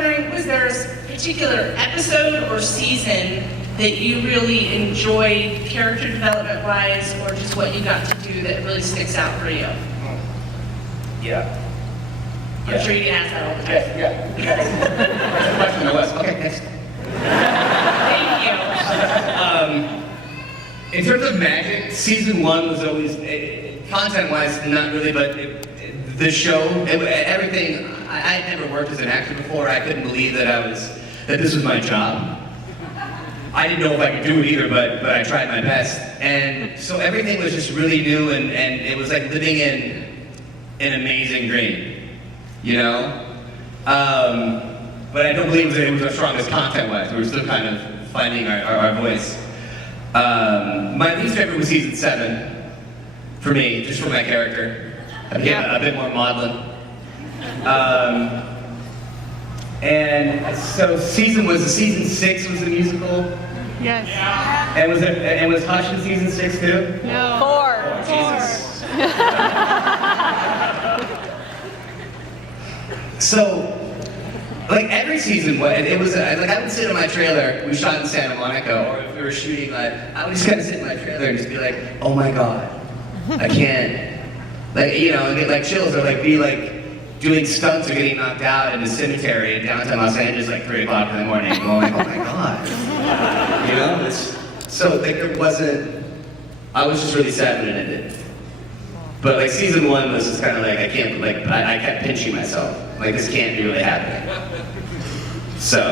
wondering, was there a particular episode or season that you really enjoyed character development-wise, or just what you got to do that really sticks out for you? Yeah. I'm sure you get asked that all the time. Yeah. That's a question I was. Okay, next. Thank you. In terms of magic, season 1 was always, content-wise, not really, but the show, everything. I had never worked as an actor before. I couldn't believe that this was my job. I didn't know if I could do it either, but I tried my best. And so everything was just really new, and it was like living in an amazing dream, you know? But I don't believe that it was our strongest content-wise. We were still kind of finding our voice. My least favorite was season 7, for me, just for my character. I became a bit more maudlin. And so season 6 was the musical. Yes. And was Hush in season 6 too? No. 4. Jesus. So, like every season, it was like I would sit in my trailer. We shot in Santa Monica, or if we were shooting, I would just kind of sit in my trailer and just be like, "Oh my God, I can't," like and get like chills, or like be like doing stunts or getting knocked out in the cemetery in downtown Los Angeles like 3 o'clock in the morning, going, "Oh my God," So like there wasn't. I was just really sad when it ended. But like season 1 was just kind of like I kept pinching myself. Like this can't be really happening. So,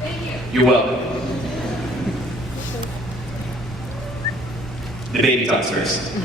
Thank you. you're welcome. The baby talks first. First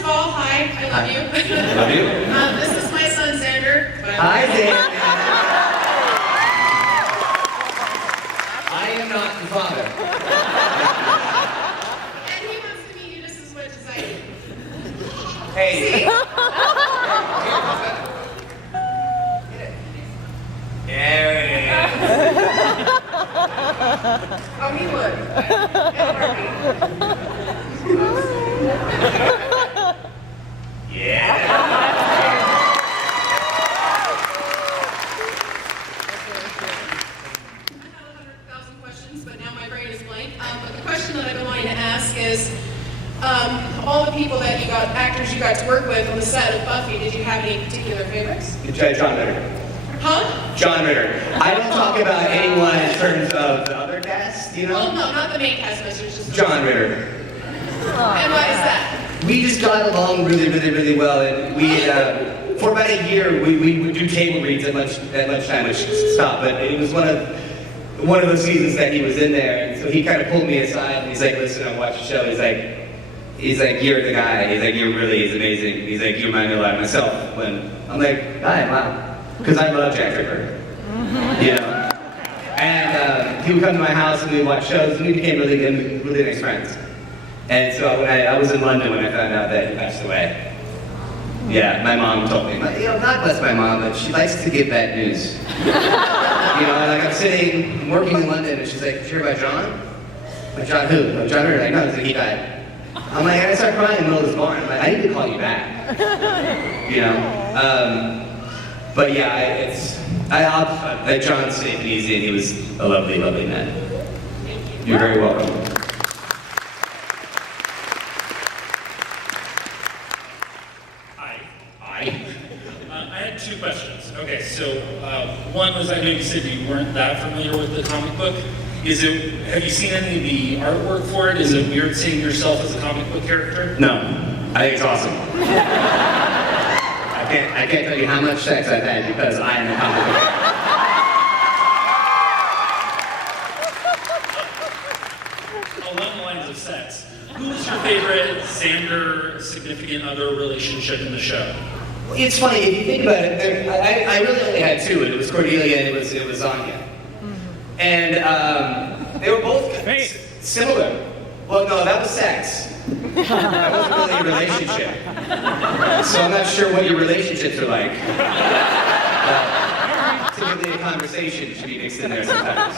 of all, hi, I love you. Love you. This is my son, Xander. Hi, Dan. I am not the father. And he wants to meet you just as much as I do. Hey. See? There it is. Oh, he would. Yeah. But now my brain is blank. But the question that I've been wanting to ask is, all the people that actors you got to work with on the set of Buffy, did you have any particular favorites? John Ritter. Huh? John Ritter. I don't talk about anyone in terms of the other cast, Well, no, not the main cast members, just John Ritter. And why is that? We just got along really, really, really well, and we, for about a year, we would do table reads at lunchtime, which stopped, but it was one of those seasons that he was in there, and so he kind of pulled me aside, and he's like, "Listen, I watched the show." He's like, "You're the guy." He's like, "He's amazing." He's like, "You remind me a lot of myself." When I'm like, "Hi, wow," because I love Jack Tripper, And he would come to my house and we would watch shows, and we became really good, really nice friends. And so when I was in London when I found out that he passed away. Yeah, my mom told me. God bless my mom, but she likes to give bad news. And like I'm sitting, working in London, and she's like, "Did you hear about John?" Like, "John who?" Like, "John Ritter." Like, "No," he's like, "He died." I'm like, I start crying in the middle of this barn. I'm like, "I need to call you back." But yeah, I'll let John safe and easy, and he was a lovely, lovely man. You're very welcome. Hi. I had 2 questions. Okay, so one was, I know you said you weren't that familiar with the comic book. Have you seen any of the artwork for it? Is it weird seeing yourself as a comic book character? No, I think it's awesome. I can't tell you how much sex I've had because I am a comic book. Along the lines of sex, who was your favorite Xander significant other relationship in the show? It's funny, if you think about it, I really only had 2, and it was Cordelia and it was Anya. And they were both similar. Well, no, that was sex. That wasn't really a relationship. So I'm not sure what your relationships are like. Typically a conversation should be mixed in there sometimes.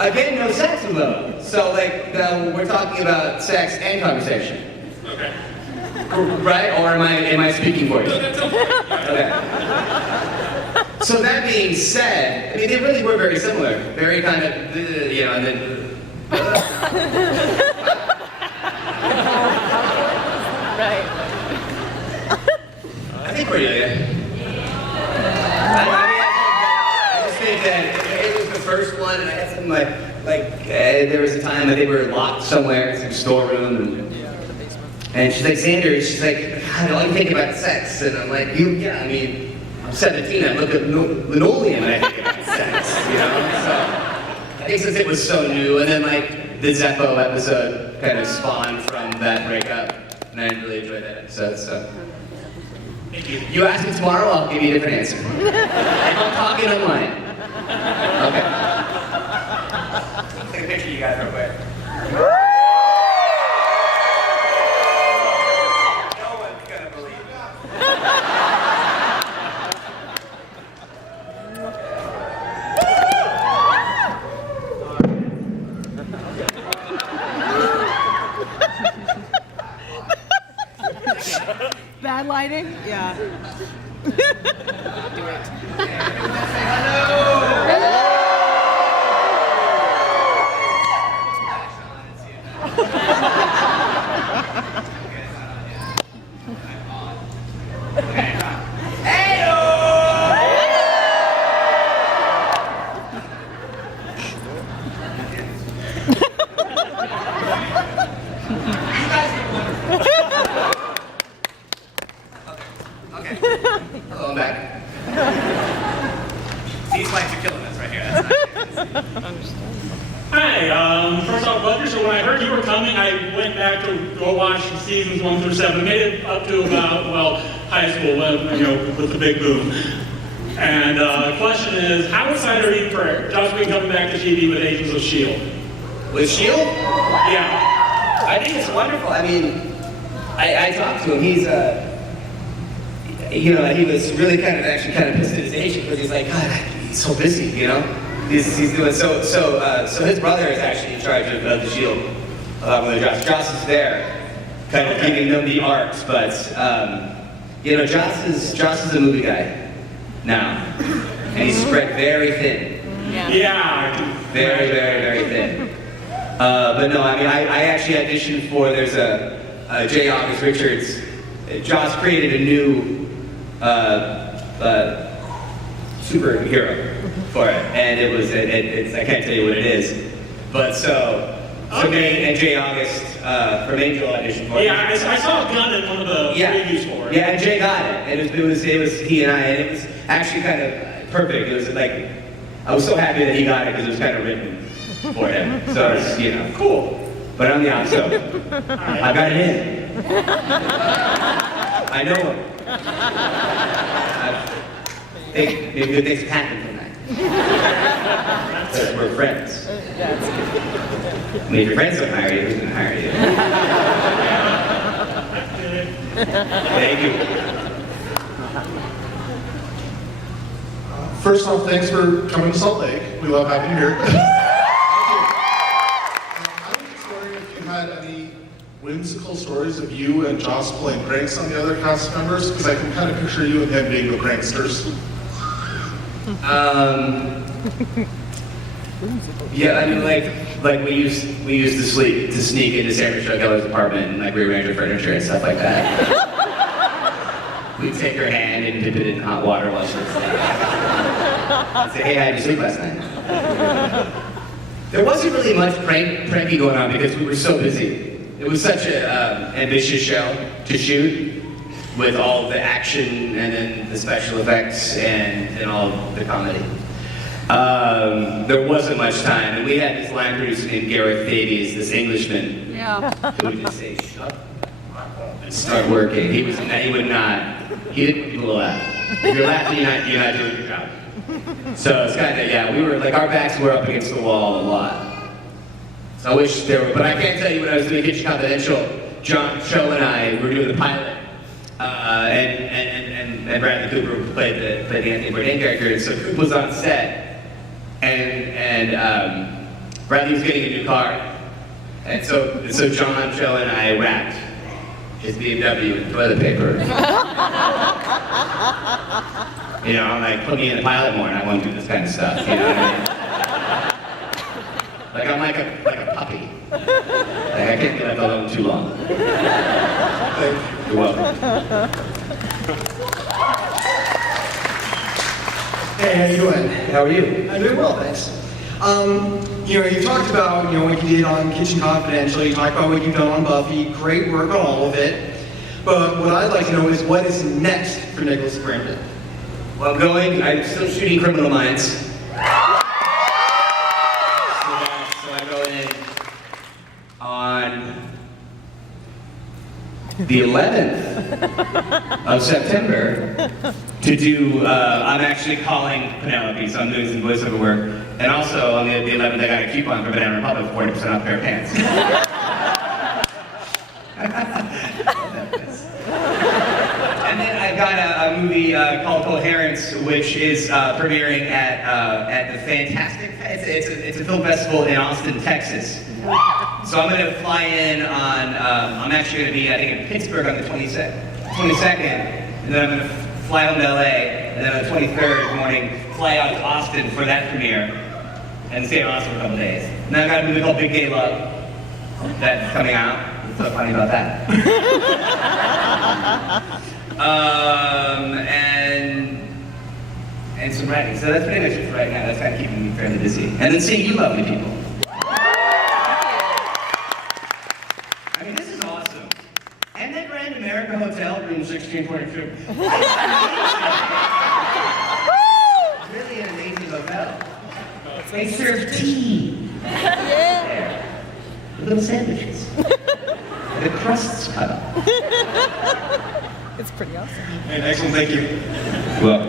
Again, no sex though. So like, we're talking about sex and conversation. Okay. Right? Or am I speaking for you? No, that's okay. Okay. So that being said, I mean, they really were very similar. Very kind of, you know, and then... Right. I think we're good. I just think that it was the first one, and I had something there was a time that they were locked somewhere in some storeroom, and she's like, Xander, she's like, God, all you think about is sex, and I'm like, yeah, I mean, I'm 17, I look at linoleum and I think about sex, you know? So, I think since it was so new, and then like, the Zeppo episode kind of spawned from that breakup, and I really enjoyed that episode, so. Thank you. You ask me tomorrow, I'll give you a different answer. And I'm talking online. Okay. Take a picture of you guys real quick. No one's gonna believe that. Bad lighting? Yeah. Do it. Hello, I'm back. These lights are killing us right here. That's nice. Hi, first off, Butler, so when I heard you were coming, I went back to go watch seasons 1 through 7. Made it up to about, well, high school, you know, with the big boom. And the question is, how excited are you for Joss Whedon coming back to TV with Agents of S.H.I.E.L.D.? With S.H.I.E.L.D.? Yeah. I think it's wonderful. I mean, I talked to him. He's, you know, he was really kind of pissed at his agent because he's like, God, he's so busy, you know? He's doing so his brother is actually in charge of the S.H.I.E.L.D. When Joss is there, kind of giving them the arcs, but, you know, Joss is a movie guy now, and he's spread very thin. Yeah. Very, very, very thin. But no, I mean, I actually auditioned for, there's a J. August Richards. Joss created a new superhero for it, and it was, it's, I can't tell you what it is, but so me and J. August from Angel auditioned for it. Yeah, I saw a gun in one of the previews for it. Yeah, and Jay got it. It was he and I, and it was actually kind of perfect. It was like, I was so happy that he got it because it was kind of written for him. So it's, you know, cool. But I'm the opposite. I got it in. I know him. I think maybe good things happen from that. Because we're friends. I mean, if your friends don't hire you, who's going to hire you? Thank you. First off, thanks for coming to Salt Lake. We love having you here. Thank you. I was just wondering if you had any whimsical stories of you and Joss playing pranks on the other cast members, because I can kind of picture you and him being the pranksters. Yeah, I mean, like we used to sneak into Sarah Michelle Gellar's apartment and like rearrange her furniture and stuff like that. We'd take her hand and dip it in hot water while she was asleep. I'd say, hey, how did you sleep last night? There wasn't really much pranking going on because we were so busy. It was such an ambitious show to shoot, with all the action and then the special effects and all the comedy. There wasn't much time, and we had this line producer named Gareth Davies, this Englishman, who would just say, shut up and start working. He didn't want people to laugh. If you're laughing, you're not doing your job. So it's kind of, yeah, we were, like, our backs were up against the wall a lot. So I wish there were, but I can't tell you when I was doing Kitchen Confidential, John Cho and I were doing the pilot, and Bradley Cooper played the Anthony Bourdain character, and so Cooper was on set, and Bradley was getting a new car, and so John, Cho, and I wrapped his BMW in toilet paper. You know, like put me in a pilot more and I want to do this kind of stuff. You know what I mean? Like I'm like a puppy. Like I can't be left alone too long. You're welcome. Hey, how you doing? How are you? I'm doing well, thanks. You talked about, what you did on Kitchen Confidential, you talked about what you've done on Buffy, great work on all of it. But what I'd like to know is what is next for Nicholas Brendon? Well, I'm still shooting Criminal Minds. So I'm going in on the 11th of September to do, I'm actually calling Penelope, so I'm doing some voiceover work. And also on the 11th, I got a coupon for Banana Republic for 40% off a pair of pants. And then I've got a movie called Coherence, which is premiering at the Fantastic. It's a film festival in Austin, Texas. So I'm going to fly in on. I'm actually going to be, I think, in Pittsburgh on the 22nd, and then I'm going to fly home to LA, and then on the 23rd morning, fly out to Austin for that premiere, and stay in Austin for a couple days. And then I've got a movie called Big Gay Love that's coming out. What's so funny about that? And some writing. So that's pretty much it for right now. That's kind of keeping me fairly busy. And then seeing you lovely people. I mean, this is awesome. And that Grand America Hotel, room 1622. Really an amazing hotel. They serve tea. There. With little sandwiches. The crust's cut off. It's pretty awesome. Hey, excellent, thank you. Well.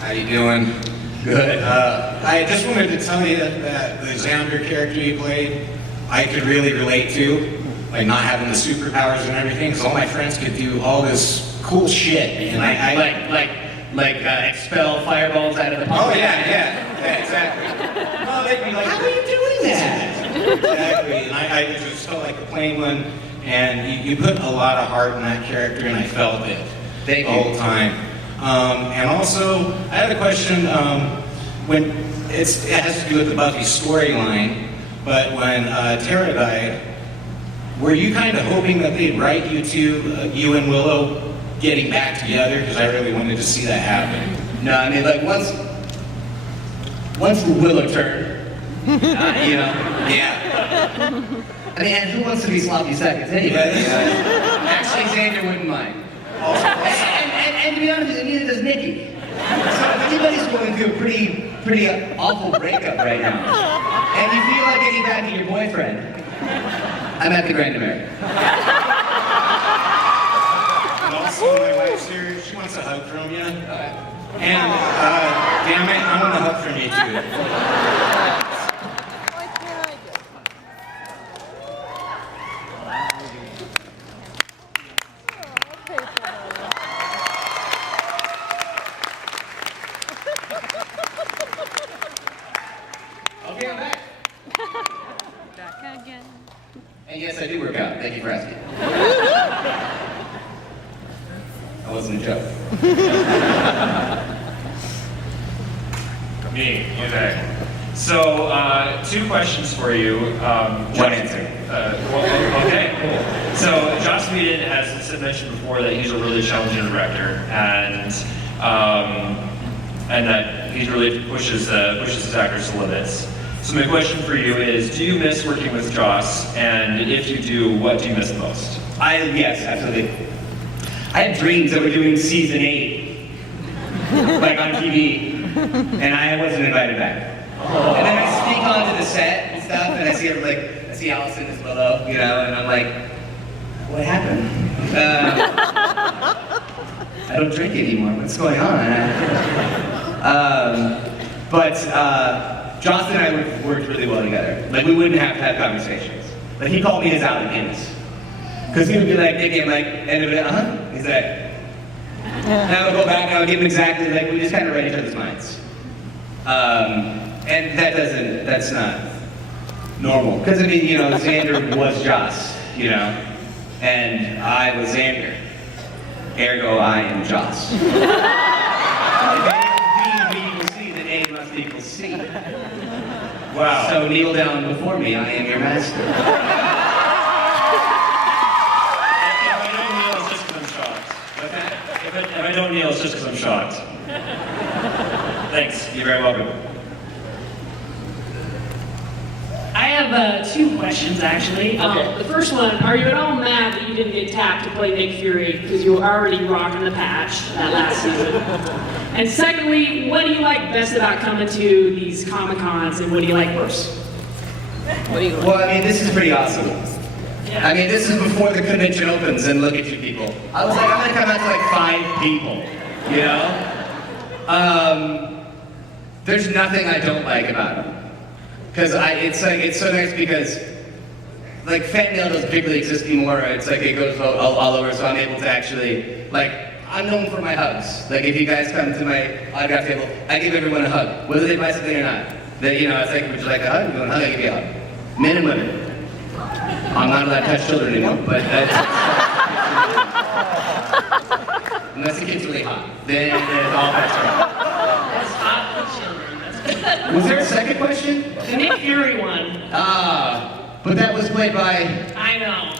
How you doing? Good. I just wanted to tell you that the Xander character you played, I could really relate to, like not having the superpowers and everything, because all my friends could do all this cool shit, and Like expel fireballs out of the pump. Oh yeah, exactly. Well, they'd be like, how are you doing that? Exactly, and I just felt like a plain one, and you put a lot of heart in that character, and I felt it the whole time. And also, I had a question. When it has to do with the Buffy storyline, but when Tara died, were you kind of hoping that they'd write you two, you and Willow, getting back together? Because I really wanted to see that happen. No, I mean, like once Willow turned, you know. Yeah. I mean, and who wants to be sloppy seconds anyway? Actually, Xander wouldn't mind. And to be honest, neither does Nikki. So if anybody's going through a pretty awful breakup right now, and you feel like getting back to your boyfriend, I'm at the Grand America. And also, my wife's here. She wants a hug from you. And, damn it, I want a hug from you too. Okay, I'm back. Back again. And yes, I do work out. Thank you for asking. That wasn't a joke. Me, okay. So, two questions for you. One answer. Okay, cool. So, Joss Whedon has mentioned before that he's a really challenging director, and that he really pushes his actors to limits. So my question for you is, do you miss working with Joss? And if you do, what do you miss the most? Yes, absolutely. I had dreams that we're doing season 8, like on TV, and I wasn't invited back. And then I sneak onto the set and stuff, and I see Allison as Willow, you know, and I'm like, what happened? I don't drink anymore. What's going on? Joss and I worked really well together. Like, we wouldn't have to have conversations. Like, he called me his Alec Guinness. Because he would be like, Nicky, I'm like, and he'd be like, He's like, and I would go back and I would give him exactly, like, we just kind of read each other's minds. And that's not normal. Because, I mean, you know, Xander was Joss, you know. and I was Xander. Ergo, I am Joss. If A equals B and B equals C, then A must equal C. Wow. So kneel down before me, I am your master. If I don't kneel, it's just because I'm shocked. Thanks. You're very welcome. I have two questions, actually. The first one, are you at all mad that you didn't get tapped to play Nick Fury because you were already rocking the patch that last season? And secondly, what do you like best about coming to these Comic-Cons, and what do you like worse? Well, I mean, this is pretty awesome. I mean, this is before the convention opens, and look at you people. I was like, I'm gonna come out to like 5 people, you know? There's nothing I don't like about them. Because it's so nice because, like, fan mail doesn't particularly exist anymore. It's like it goes all over, so I'm able to actually, like, I'm known for my hugs. Like, if you guys come to my autograph table, I give everyone a hug, whether they buy something or not. That, you know, it's like, would you like a hug? You want a hug? I give you a hug. Men and women. I'm not allowed to touch children anymore, but unless the kid's really hot, then it's all bets are off. That's hot for children. That's Was there a second question? the Nick Fury one. But that was played by. I know.